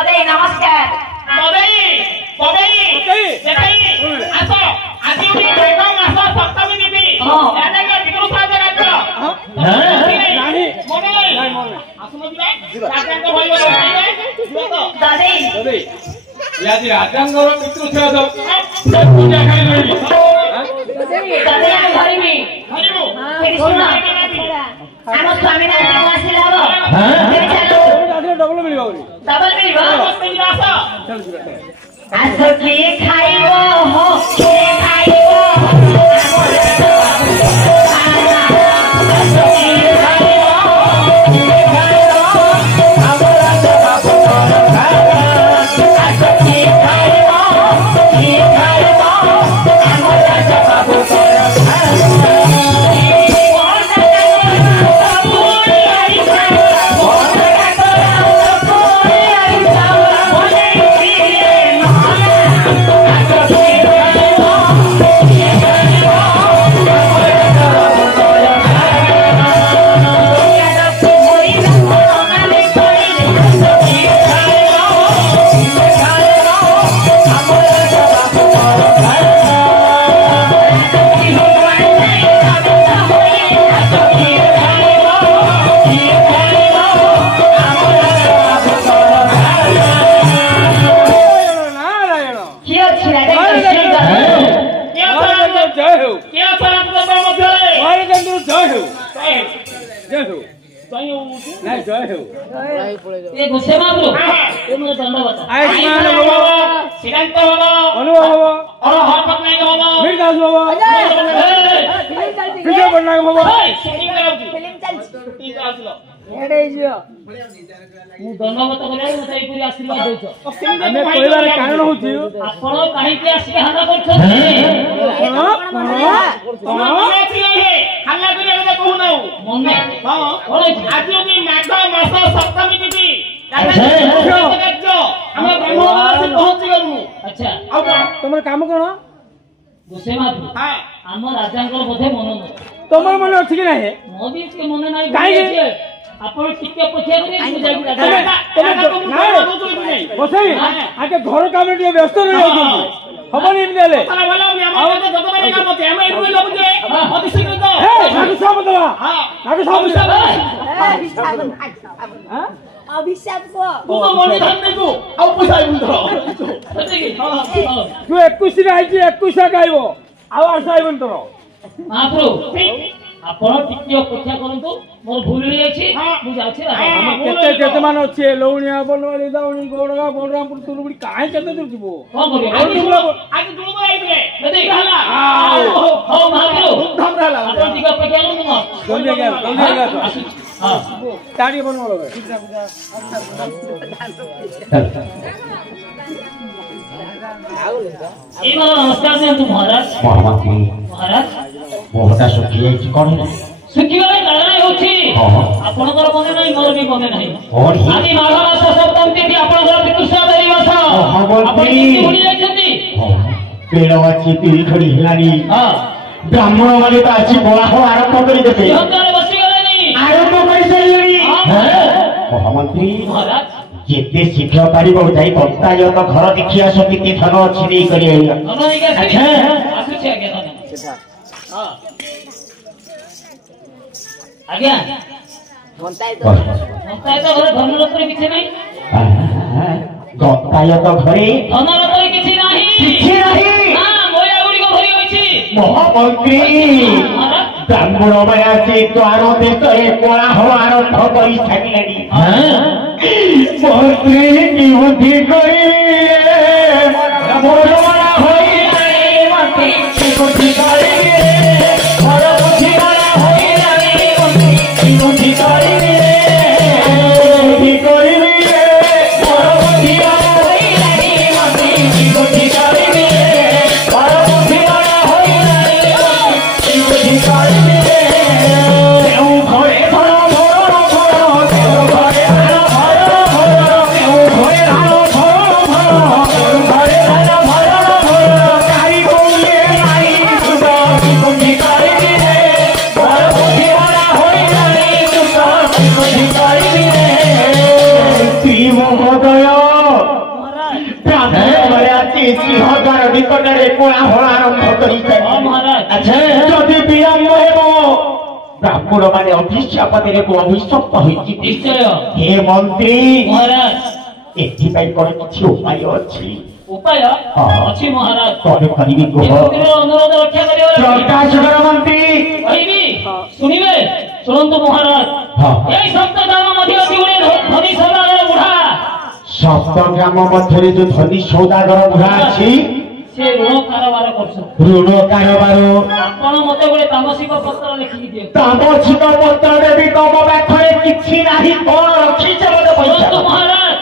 दादा नमस्कार दादा देखै आसो आजि उनी देखो मासो सप्तमी देवी याने का विक्रम साज राज्य नाही मने नाही मने आसो मदिबे राजांग भई दादा याजी राजांग मित्र छे तो पूजा खाई लेबी दादा हरिबी हरिबो हम स्वामी नारायण आसिला हो चलो डबल मिलिबो डबल मिलिबो आसो चल आसो के खाइबो हो के खाइबो ये गुस्से में ब्रो ये मुझे दंडवत आयुष्मान भव श्रीकांत भव अनुभव भव और हर पटनायक भव मीरदास भव विजय पटनायक भव फिल्म चलछि आसलो एडे जियो मु दंडवत बोले मते पूरी आशीर्वाद देछ हमें परिवार कारण होछि आपण काहे के आसी हल्ला करछो हल्ला करिया के कहू ना मने हां आज भी माघ मास सप्तमी तिथि हम ब्रह्मवास पहुंच गलु अच्छा अब तमर काम कोन गुसे मात हां हम राजांकर बोधे मन न तमर मन अछि कि नाही मो भी के मन नाही काहे आपण टिके पछिया करे मु जाई बसई आके घर काम रे व्यस्त रहि जाउ खबर इन देले साला वाला हम तो जगबारे काम होते हम एनु लोग जे अति शीघ्र तो नागु सब दवा हां नागु सब हां अभिशाप को तू तो मन धन नहीं को आ पैसा आइबु तो तू 21 रे आइछि 21 गाइबो आ आस आइबन तो महाप्रभु आपण टिके पछिया करंतु मोर भूल रे अछि मु जाछि हम केते केते मान अछि लौणिया बनवाली दाउणी गोडगा बलरामपुर तुलुबडी काहे केते दूर जिवो कोन करियो आज दुलबो आइबे नदी कहला हो महाप्रभु धम रहला आपण टिके पछिया करंतु जल्दी गया हां ताड़ी बनवा लगे ए नमस्कार से तू महाराज महाराज मोहटा सुखी जाई कोन सुखीबार कारण होछि आपनकर मने नै मोर भी मने नै आदि माघ मास सप्तमी तिथि आपनकर कृष्ण देवी मास आपण की भूली जाइछथि पेड़ अछि पीरी खड़ी हिलानी ब्राह्मण वाले त अछि बोला हो आरंभ करि देते हंकार बसी गले नै आरंभ करि सैली महामंत्री महाराज जेते शीघ्र पारिबो जाई बक्ताय तो घर देखि आसो किति धन अछि नै करि आइला अच्छा आसुछि आज्ञा धन हां आज्ञा घंटाय तो घर धन रत्न किछि नै घंटाय तो घरे धन रत्न किछि नाही हां मोया गुडी को भरी होइछि महामंत्री ब्राह्मण माया से द्वार देशरे कोला हो आरंभ करि छाकिलानी मंत्री की बुद्धि करी मोर माया होई नाही मंत्री की बुद्धि करी मोर बुद्धि माया होई नाही मंत्री की बुद्धि करी बुद्धि करी मोर बुद्धि माया होई नाही मंत्री की बुद्धि करी मोर बुद्धि माया होई नाही मंत्री की बुद्धि करी भरे सिंहद्वार निकटरे कोलाहल आरंभ करि महाराज अच्छा जदि विलम्ब हेबो ब्राह्मण माने अभिशाप देले को अभिशप्त होइछि निश्चय हे मंत्री महाराज एथि पई कोन किछि उपाय अछि उपाय अछि महाराज कोन करिबि को अनुरोध रक्षा करियो प्रकाशकर मंत्री कहिबी सुनिबे सुनंतु महाराज एई सप्त ग्राम मध्ये अति गुणे धनी सौदागर बुढ़ा सप्त ग्राम मध्यरे जो धनी सौदागर बुढ़ा अछि से ऋण कारोबार करछ ऋण कारोबार आपण मते गोटे तामसिक पत्र लिखि दियो तामसिक पत्र देबी तम पाखरे किछि नाही कोन रखिछ मते पैसा महाराज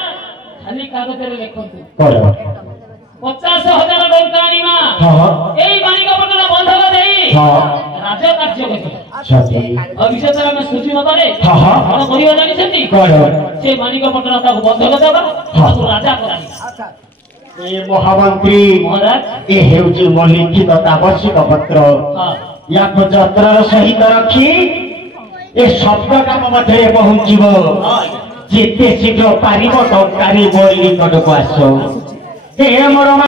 खाली कागज रे लिखंतु करो 50,000 टଙ୍କା आनिमा एई मालिक पत्र बंधक देई राज कार्य करछ छथि भविष्य में सूची न करे कोन करियो जानि छथि करो से मालिक पत्र ताको बंधक देबा ताको राजा करानी ए महामंत्री महाराज ए हेउची लिखित तामसिक पत्र याको जत्रर सहित रखी ए शब्द काम मध्यरे पहुंचिबो जेते शीघ्र पारिबो टंकारी मोर निकटको आसो हे मोर